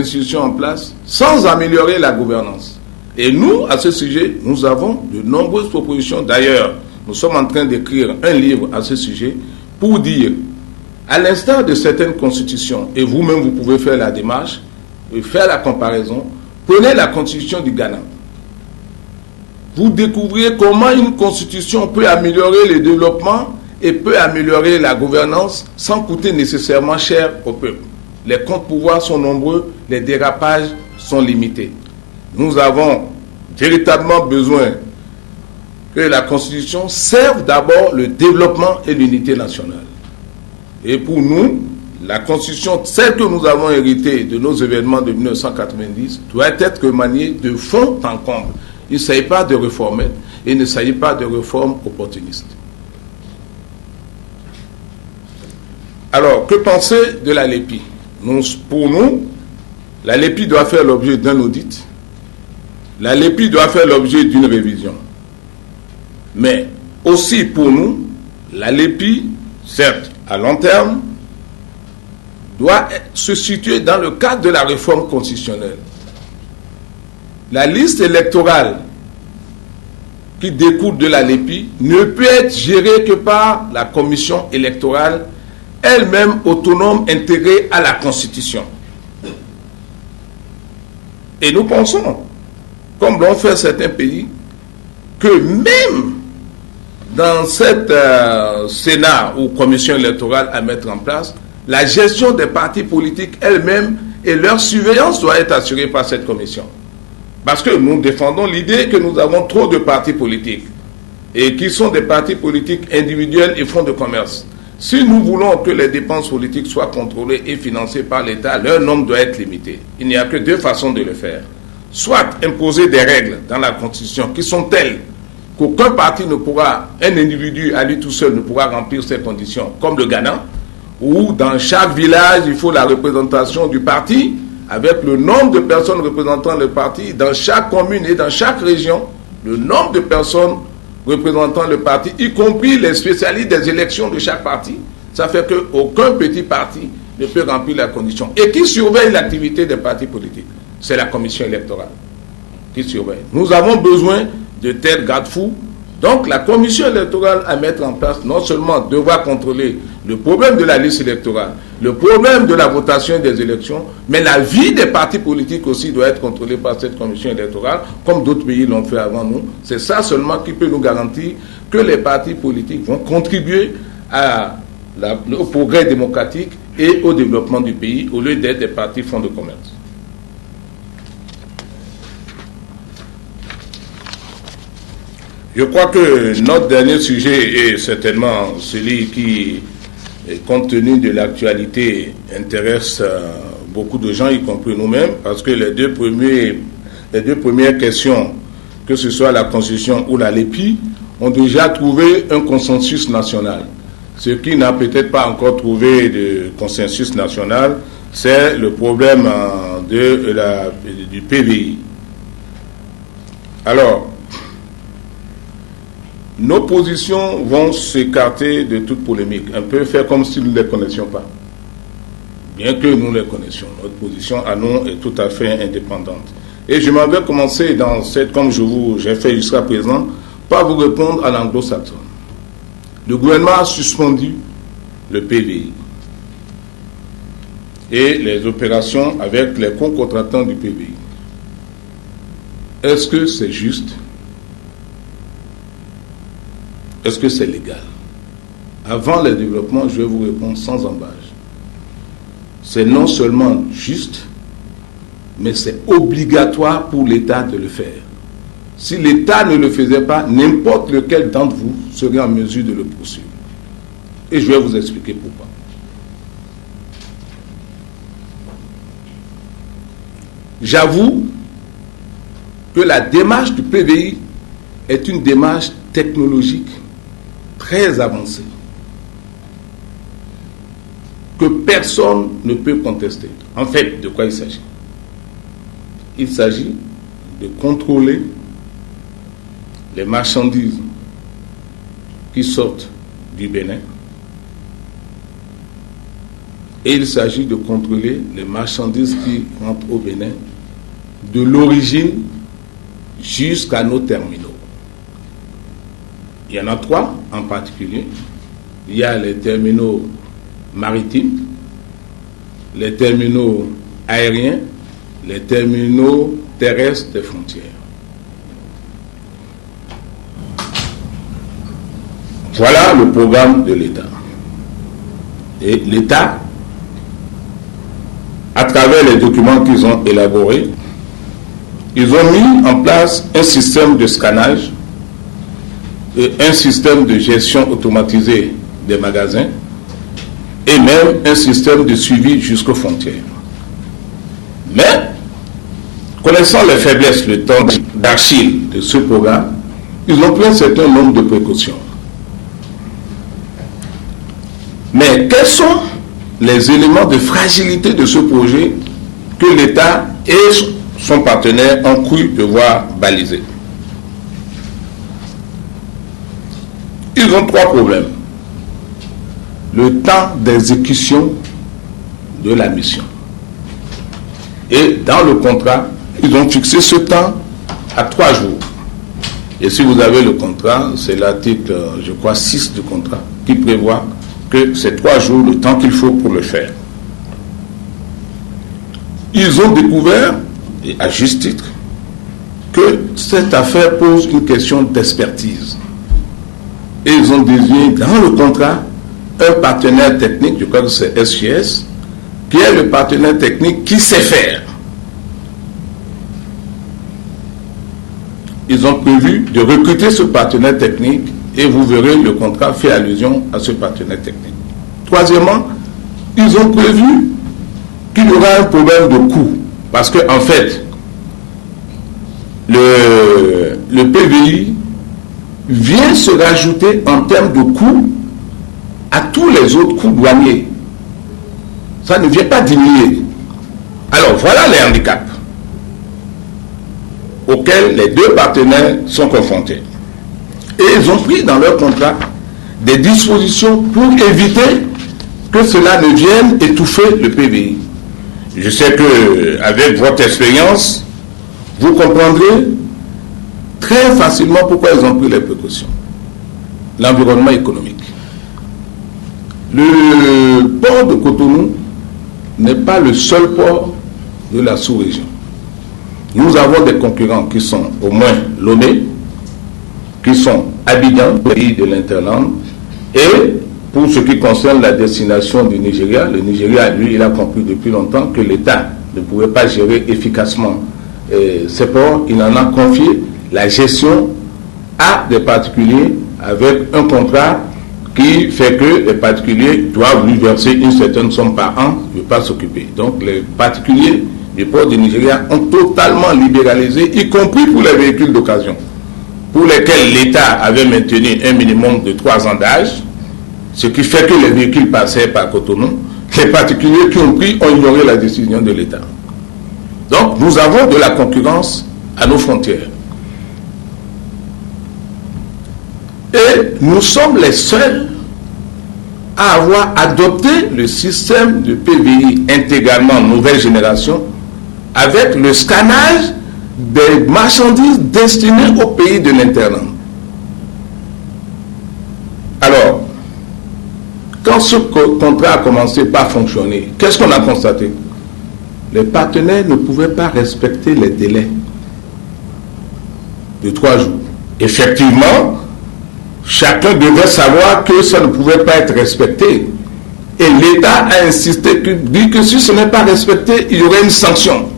institutions en place sans améliorer la gouvernance. Et nous, à ce sujet, nous avons de nombreuses propositions. D'ailleurs, nous sommes en train d'écrire un livre à ce sujet pour dire, à l'instar de certaines constitutions, et vous-même vous pouvez faire la démarche et faire la comparaison, prenez la constitution du Ghana. Vous découvrez comment une constitution peut améliorer le développement et peut améliorer la gouvernance sans coûter nécessairement cher au peuple. Les contre-pouvoirs sont nombreux, les dérapages sont limités. Nous avons véritablement besoin que la Constitution serve d'abord le développement et l'unité nationale. Et pour nous, la Constitution, celle que nous avons héritée de nos événements de 1990, doit être remaniée de fond en comble. Il ne s'agit pas de réformer, il ne s'agit pas de réformes opportunistes. Alors, que penser de la LEPI? Pour nous, la LEPI doit faire l'objet d'un audit. La LEPI doit faire l'objet d'une révision. Mais aussi pour nous, la LEPI, certes à long terme, doit se situer dans le cadre de la réforme constitutionnelle. La liste électorale qui découle de la LEPI ne peut être gérée que par la commission électorale, elle-même autonome, intégrée à la Constitution. Et nous pensons, comme l'ont fait certains pays, que même dans cette Sénat ou commission électorale à mettre en place, la gestion des partis politiques elle-même et leur surveillance doit être assurée par cette commission. Parce que nous défendons l'idée que nous avons trop de partis politiques et qui sont des partis politiques individuels et fonds de commerce. Si nous voulons que les dépenses politiques soient contrôlées et financées par l'État, leur nombre doit être limité. Il n'y a que deux façons de le faire. Soit imposer des règles dans la Constitution qui sont telles qu'aucun parti ne pourra, un individu à lui tout seul ne pourra remplir ces conditions, comme le Ghana, où dans chaque village, il faut la représentation du parti, avec le nombre de personnes représentant le parti, dans chaque commune et dans chaque région, le nombre de personnes représentant le parti, y compris les spécialistes des élections de chaque parti. Ça fait qu'aucun petit parti ne peut remplir la condition. Et qui surveille l'activité des partis politiques? C'est la commission électorale qui surveille. Nous avons besoin de tels garde-fous. Donc la commission électorale à mettre en place, non seulement devra contrôler le problème de la liste électorale, le problème de la votation des élections, mais la vie des partis politiques aussi doit être contrôlée par cette commission électorale, comme d'autres pays l'ont fait avant nous. C'est ça seulement qui peut nous garantir que les partis politiques vont contribuer au progrès démocratique et au développement du pays, au lieu d'être des partis fonds de commerce. Je crois que notre dernier sujet est certainement celui qui, compte tenu de l'actualité, intéresse beaucoup de gens, y compris nous-mêmes, parce que les deux premières questions, que ce soit la Constitution ou la LEPI, ont déjà trouvé un consensus national. Ce qui n'a peut-être pas encore trouvé de consensus national, c'est le problème du PVI. Alors, nos positions vont s'écarter de toute polémique, un peu faire comme si nous ne les connaissions pas. Bien que nous les connaissions, notre position à nous est tout à fait indépendante. Et je m'en vais commencer dans cette, comme j'ai fait jusqu'à présent, par vous répondre à l'anglo-saxon. Le gouvernement a suspendu le PVI et les opérations avec les concontraktants du PVI. Est-ce que c'est juste? Est-ce que c'est légal? Avant le développement, je vais vous répondre sans embâche. C'est non seulement juste, mais c'est obligatoire pour l'État de le faire. Si l'État ne le faisait pas, n'importe lequel d'entre vous serait en mesure de le poursuivre. Et je vais vous expliquer pourquoi. J'avoue que la démarche du PVI est une démarche technologique très avancée que personne ne peut contester. En fait, de quoi il s'agit? Il s'agit de contrôler les marchandises qui sortent du Bénin Et il s'agit de contrôler les marchandises qui rentrent au Bénin de l'origine jusqu'à nos terminaux. Il y en a 3 en particulier. Il y a les terminaux maritimes, les terminaux aériens, les terminaux terrestres des frontières. Voilà le programme de l'État. Et l'État, à travers les documents qu'ils ont élaborés, ils ont mis en place un système de scannage et un système de gestion automatisée des magasins et même un système de suivi jusqu'aux frontières. Mais, connaissant les faiblesses, le temps d'Achille de ce programme, ils ont pris un certain nombre de précautions. Mais quels sont les éléments de fragilité de ce projet que l'État et son partenaire ont cru devoir baliser? Ils ont 3 problèmes. Le temps d'exécution de la mission. Et dans le contrat, ils ont fixé ce temps à 3 jours. Et si vous avez le contrat, c'est l'article, je crois, 6 du contrat, qui prévoit que c'est 3 jours le temps qu'il faut pour le faire. Ils ont découvert, et à juste titre, que cette affaire pose une question d'expertise. Et ils ont désigné dans le contrat un partenaire technique, je crois que c'est SGS, qui est le partenaire technique qui sait faire. Ils ont prévu de recruter ce partenaire technique et vous verrez, le contrat fait allusion à ce partenaire technique. Troisièmement, ils ont prévu qu'il y aura un problème de coût. Parce qu'en fait, le PVI vient se rajouter en termes de coût à tous les autres coûts douaniers. Ça ne vient pas diminuer. Alors voilà les handicaps auxquels les 2 partenaires sont confrontés. Et ils ont pris dans leur contrat des dispositions pour éviter que cela ne vienne étouffer le PVI. Je sais qu'avec votre expérience, vous comprendrez très facilement pourquoi ils ont pris les précautions. L'environnement économique. Le port de Cotonou n'est pas le seul port de la sous-région. Nous avons des concurrents qui sont au moins Lomé, qui sont Abidjan, pays de l'Interland, et pour ce qui concerne la destination du Nigeria, le Nigeria, lui, il a compris depuis longtemps que l'État ne pouvait pas gérer efficacement ces ports. Il en a confié la gestion à des particuliers avec un contrat qui fait que les particuliers doivent lui verser une certaine somme par an, ne pas s'occuper. Donc les particuliers du port du Nigeria ont totalement libéralisé, y compris pour les véhicules d'occasion, pour lesquels l'État avait maintenu un minimum de 3 ans d'âge, ce qui fait que les véhicules passaient par Cotonou. Les particuliers qui ont pris ont ignoré la décision de l'État. Donc nous avons de la concurrence à nos frontières. Et nous sommes les seuls à avoir adopté le système de PVI intégralement nouvelle génération avec le scannage des marchandises destinées au pays de l'Interland. Alors, quand ce contrat a commencé par fonctionner, qu'est-ce qu'on a constaté? Les partenaires ne pouvaient pas respecter les délais de 3 jours. Effectivement, chacun devait savoir que ça ne pouvait pas être respecté. Et l'État a insisté, dit que si ce n'est pas respecté, il y aurait une sanction.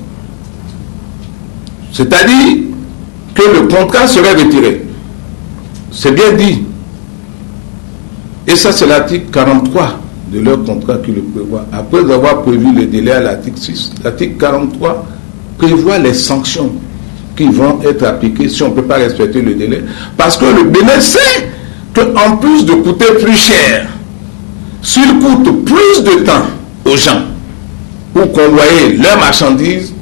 C'est-à-dire que le contrat serait retiré. C'est bien dit. Et ça, c'est l'article 43 de leur contrat qui le prévoit. Après avoir prévu le délai à l'article 6, l'article 43 prévoit les sanctions qui vont être appliquées si on ne peut pas respecter le délai. Parce que le Bénin sait qu'en plus de coûter plus cher, s'il coûte plus de temps aux gens pour convoyer leurs marchandises,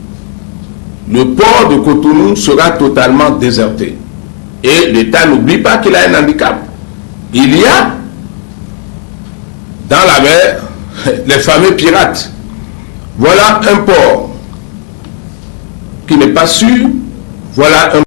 le port de Cotonou sera totalement déserté. Et l'État n'oublie pas qu'il a un handicap. Il y a dans la mer les fameux pirates. Voilà un port qui n'est pas sûr, voilà un